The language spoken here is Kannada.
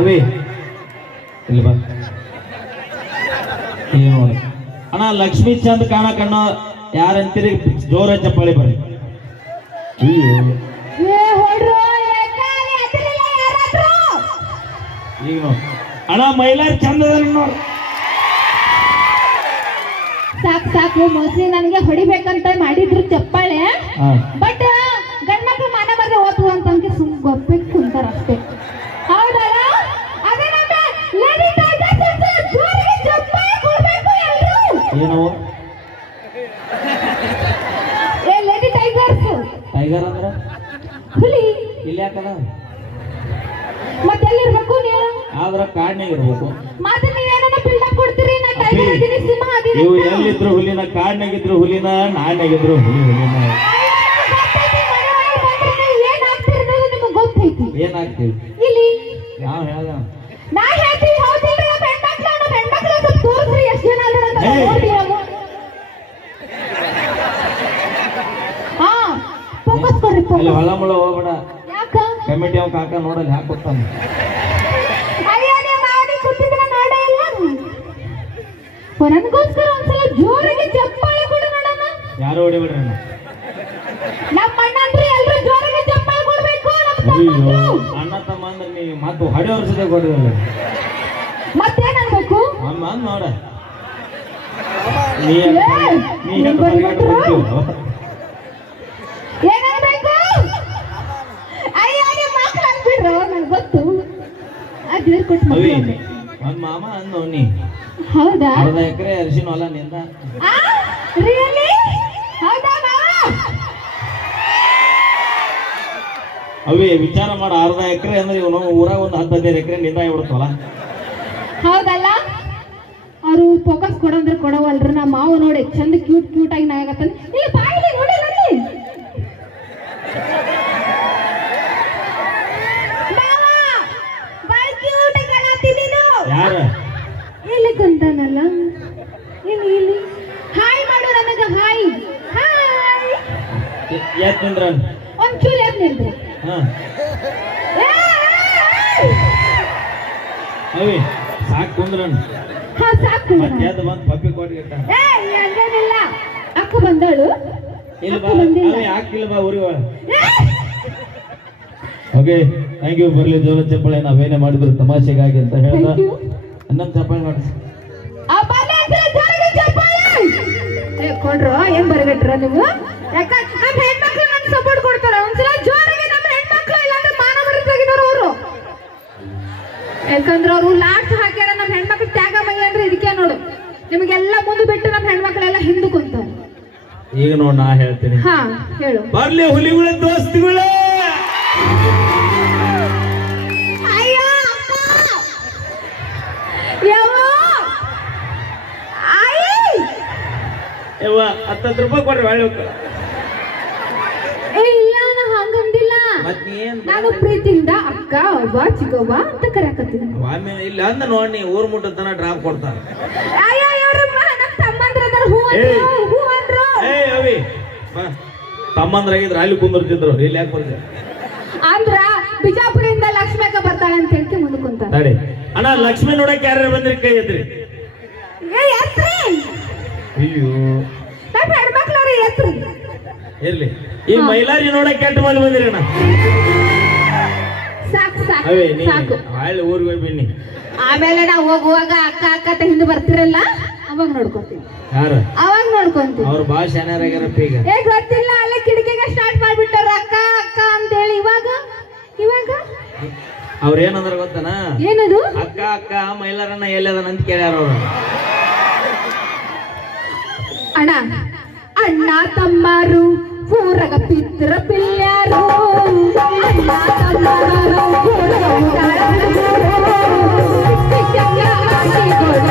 ಅವಿ ಇಲ್ಲಿ ಬಾ. ನೋಡಿ. ಅಣ್ಣ ಲಕ್ಷ್ಮೀ ಚಂದ್ ಕಾಣಕಣ್ಣ ಯಾರಂತೀರಿ? ಜೋರ ಚಪ್ಪಾಳಿ ಬರ್ರಿ. ಈಗ ನೋಡಿ. ಅಣ್ಣ ಮೈಲಾರ್ ಚಂದ ಅದ ಸಾಕ್ ಸಾಕು ಮೋಸ್ಟ್ಲಿ ನನಗೆ ಹೊಡಿಬೇಕಂತ ಮಾಡಿದ್ರು ಚಪ್ಪಾಳೆ. ಹಾ. ಬಟ್ ಗಂಡ್ಮಕ್ಳು ಮಾನ ಮರ್ರೆ ಓದ್ತು ಅಂತಂಗೆ ಸುಮ್ ಗೊಪ್ಪಿಗೆ ಕುಂತಾರ ಅಷ್ಟೇ ಹೌದಲ್ಲ ಅದೇ ನಮ್ಮ ಲೇಡಿ ಟೈಗರ್ಸ್ ಅಂತ ಜೋರಿಗೆ ಚಪ್ಪಾಳೆ ಕೊಡ್ಬೇಕು ಲೇಡಿ ಟೈಗರ್ಸ್ ಟೈಗರ್ ಅಂದ್ರ? ಹುಲಿ. ಇಲ್ಲಿ ಯಾಕದ? ಮತ್ತೆ ಎಲ್ಲಿರ್ಬೇಕು ನೀವು? ಆದ್ರ ಕಾಡ್ನಾಗ ಇರ್ಬೇಕು. ಮತ್ತೆ ನೀವೇನ ಬಿಲ್ಡಪ್ ಕೊಡ್ತೀರಿ? ನಾ ಟೈಗರ್ ಸಿಂಹ ಅದೀನಿ ಅಂತ. ಎಲ್ಲಿದ್ರು ಹುಲಿನ ಕಾಡ್ನಾಗಿದ್ರು ಹುಲಿನ ನಾಡ್ನಾಗಿದ್ರು ಹುಲಿ ಹುಲಿನ. ನೀವು ಏನಾಗ್ತೀವಿ ಇಲ್ಲಿ. ಯಾವ ಹೇಳ್ದ. ನಾ ಹೇಳ್ತೀವಿ ಹೌದಿಲ್ರಿ ನಮ್ಮ ಹೆಣ್ಮಕ್ಳು ನಮ್ಮ ಹೆಣ್ಮಕ್ಳು ಸ್ವಲ್ಪ ತೋರಿಸ್ರಿ ಎಷ್ಟು ಜನ ಅದಾರ ಅಂತ ಏಯ್. ನೋಡ್ತೀವಿ ನಾವು ಹಾ ಅಲ್ಲಿ ಹೊಳ ಮುಳ ಹೋಗ್ಬೇಡ. ಯಾಕ? ಕಮಿಟಿ ಅವ್ ಕಾಕ ನೋಡಲ್ಲಿ ಇಲ್ಲ ಓ, ನನ್ಗೋಸ್ಕರ ಒಂದ್ಸಲ ಜೋರಾಗಿ ಚಪ್ಪಾಳೆ ಕೊಡು ನೋಡೋಣ ಯಾರು ಹೊಡಿಬಿಡ್ರಿ ಅಣ್ಣ? ನಮ್ಮ ಜೋರಾಗಿ ಚಪ್ಪಾಳೆ ಕೊಡ್ಬೇಕು ಅಯ್ಯೋ ಅಣ್ಣ ತಮ್ಮ ಅಂದ್ರೆ ನೀವು ಮತ್ತು ಹೊಡೆ ವರ್ಷದ ಅನ್ಬೇಕು? ಅಮ್ಮ ಅಂದ್ ನೋಡ. ನೀ ನೀ ಗೊತ್ತು ಆ ದೇವ್ರ ಕೊಟ್ಟು ಮಕ್ಳು ಒಂದ್ ಮಾಮ ಅಂದ್ ನೀ ಹೌದಾ? ಅರ್ಧ ಎಕರೆ ಅರಿಶಿನ ಹೊಲ ನಿಂದ. ಆ ರಿಯಲಿ ಹೌದಾ ಮಾವ? ಅವಿ ವಿಚಾರ ಮಾಡ ಅರ್ಧ ಎಕರೆ ಅಂದ್ರೆ ಇವನು ಊರಾಗ ಒಂದು ಹತ್ತು ಹದಿನೈದು ಎಕರೆ ನಿಂದ ಆಗ್ಬಿಡ್ತವಲ್ಲ. ಹೌದಲ್ಲ? ಅವರು ಫೋಕಸ್ ಕೊಡಂದ್ರೆ ಕೊಡವಲ್ರಿ. ನಮ್ಮ ಮಾವ ನೋಡಿ ಚಂದ ಕ್ಯೂಟ್ ಕ್ಯೂಟ್ ಆಗಿ ನಾಗತ್ತಾನೆ ಇಲ್ಲಿ ಬಾಯಿಲಿ ನೋಡಿ ನೋಡಿ ಯಾರ? ಇಲ್ಲಿ ಕುಂತಾನಲ್ಲ ಇಲ್ಲಿ ಇಲ್ಲಿ ಹಾಯ್ ಮಾಡು ನನಗ ಹಾಯ್ ಹಾಯ್ ಯಾಕೆ ನಿಂದ್ರ ಒಂಚೂರು ಎದ್ ನಿಲ್ರಿ ಹಾ. ಅವಿ ಸಾಕು ಕುಂದ್ರನ್. ಹಾ ಸಾಕು ಮತ್ತೆ ಅದು ಬಂದು ಪಪ್ಪಿ ಕೊಟ್ಟ ಏ ಹಂಗೇನಿಲ್ಲ. ಅಕ್ಕ ಬಂದಳು ಇಲ್ಲ ಬಾ ಅವಿ ಹಾಕಿಲ್ಲ ಬಾ ಊರಿಗೆ ಓಕೆ ಥ್ಯಾಂಕ್ ಯು ಬರ್ಲಿ ಜೋರ ಚಪ್ಪಳೆ ನಾವೇನೇ ಮಾಡಿದ್ರು ತಮಾಷೆಗಾಗಿ ಅಂತ ಹೇಳ್ತಾ you. ಚಪ್ಪಳೆ ಮಾಡಿ ಆ ಬನ್ನಿ ಅಂತೀರ ಜೋರಾಗಿ ಚಪ್ಪಾಳೆ. ಏ ಕೊಡ್ರು ಏನ್ ಬರಗಟ್ರ ನೀವು? ಯಾಕ ನಮ್ಮ ಹೆಣ್ಮಕ್ಳು ನನ್ ಸಪೋರ್ಟ್ ಕೊಡ್ತಾರ. ಒಂದ್ಸಲ ಜೋರಾಗಿ ನಮ್ಮ ಹೆಣ್ಮಕ್ಳು ಇಲ್ಲಾಂದ್ರೆ ಮಾನ ತೆಗಿದಾರ ಅವರು. ಯಾಕಂದ್ರೆ ಅವರು ಲಾಸ್ಟ್ ಹಾಕ್ಯಾರ ನಮ್ಮ ಹೆಣ್ಮಕ್ಳು ತ್ಯಾಗ ಅಂದ್ರೆ ಇದಕ್ಕೆ ನೋಡು. ನಿಮಗೆಲ್ಲ ಮುಂದೆ ಬಿಟ್ಟು ನಮ್ಮ ಹೆಣ್ಮಕ್ಳೆಲ್ಲ ಕುಂತಾರೆ. ಈಗ ನೋಡ್ ನಾ ಹೇಳ್ತೀನಿ. ಹಾ ಹೇಳು. ಬರ್ಲಿ ಹುಲಿಗಳ ದೋಸ್ತಿಗಳೇ! ಯವ್ವ ಹತ್ತತ್ತು ರೂಪಾಯಿ ಕೊಡ್ರಿ ಹೋಗ್ತಾರೆ ಏ ಇಲ್ಲ ನಾ ಹಂಗಂದಿಲ್ಲ ಮತ್ ನೀ ಏನ್ ನಾನು ಪ್ರೀತಿಯಿಂದ ಅಕ್ಕ ಅವ್ವ ಚಿಕ್ಕವ್ವ ಅಂತ ಕರೆಯಕತ್ತೀನಿ. ಆಮೇಲೆ ಇಲ್ಲ ಅಂದ ನೋಡಿ ನೀ ಊರ್ ಮುಟ್ಟತನ ಡ್ರಾಪ್ ಕೊಡ್ತಾರ ಅಯ್ಯೋ ನಮ್ಮ ತಮ್ಮಂದ್ರ ಅದಾರ ಹೂ ಏಯ್. ಅಂದ್ರು ಹೂ ಅಂದ್ರು. ಏ ಅವಿ ಬಾ. ತಮ್ಮಂದ್ರಾಗಿದ್ರ ಅಲ್ಲಿ ಕುಂದಿರ್ತಿದ್ರು ಇಲ್ಲಿ ಯಾಕೆ ಬರ್ತಾರೆ ಅಂದ್ರ ಬಿಜಾಪುರದಿಂದ ಲಕ್ಷ್ಮಿ ಅಕ್ಕ ಬರ್ತಾಳೆ ಅಂತ ಹೇಳ್ಕೆ ಮುಂದೆ ತಡಿ. ಅಣ್ಣ ಲಕ್ಷ್ಮಿ ನೋಡಕ್ ಯಾರ್ಯಾರು ಬಂದ್ರಿ? ಕೈ ಎತ್ರಿ. ಏ ಎತ್ರಿ. ಅಯ್ಯೋ. ನಮ್ಮ ಹೆಣ್ಮಕ್ಳವ್ರು ಎತ್ರಿ. ಇರ್ಲಿ. ಈ ಮೈಲಾರಿ ನೋಡಕ್ ಕೆಟ್ಟ ಮಾಡಿ ಬಂದಿರಿ ಅಣ್ಣ. ಸಾಕು ಅವೇ ಸಾಕು ನೀ ಸಾಕು. ಅಲ್ಲಿ ಊರಿಗೆ ಹೋಗಿ ಬನ್ನಿ. ಆಮೇಲೆ ನಾವು ಹೋಗುವಾಗ ಅಕ್ಕ ಅಕ್ಕ ಅಂತ ಹಿಂದೆ ಬರ್ತಿರಲ್ಲ? ಅವಾಗ ನೋಡ್ಕೊತೀವಿ. ಯಾರು? ಅವಾಗ ನೋಡ್ಕೊಂತೀನಿ ಅವ್ರು ಭಾಳ ಶಾನ್ಯಾರಾಗ್ಯಾರಪ್ಪ ಈಗ? ಏ ಗೊತ್ತಿಲ್ಲ ಅಲ್ಲೇ ಕಿಟಕಿಗೆ ಸ್ಟಾರ್ಟ್ ಮಾಡ್ಬಿಟ್ಟಾರ ಅಕ್ಕ ಅಕ್ಕ ಅಂತೇಳಿ. ಇವಾಗ? ಇವಾಗ? ಅವ್ರ ಏನಂದ್ರ ಗೊತ್ತನ? ಏನದು? ಅಕ್ಕ ಅಕ್ಕ ಮೈಲಾರಣ್ಣ ಎಲ್ಲದನ ಅಂತ ಕೇಳ್ಯಾರ ಅವ್ರು. ಅಣ್ಣ ಅಣ್ಣ ತಮ್ಮರು ಊರಗ ಪಿತ್ರ ಪಿಲ್ಲ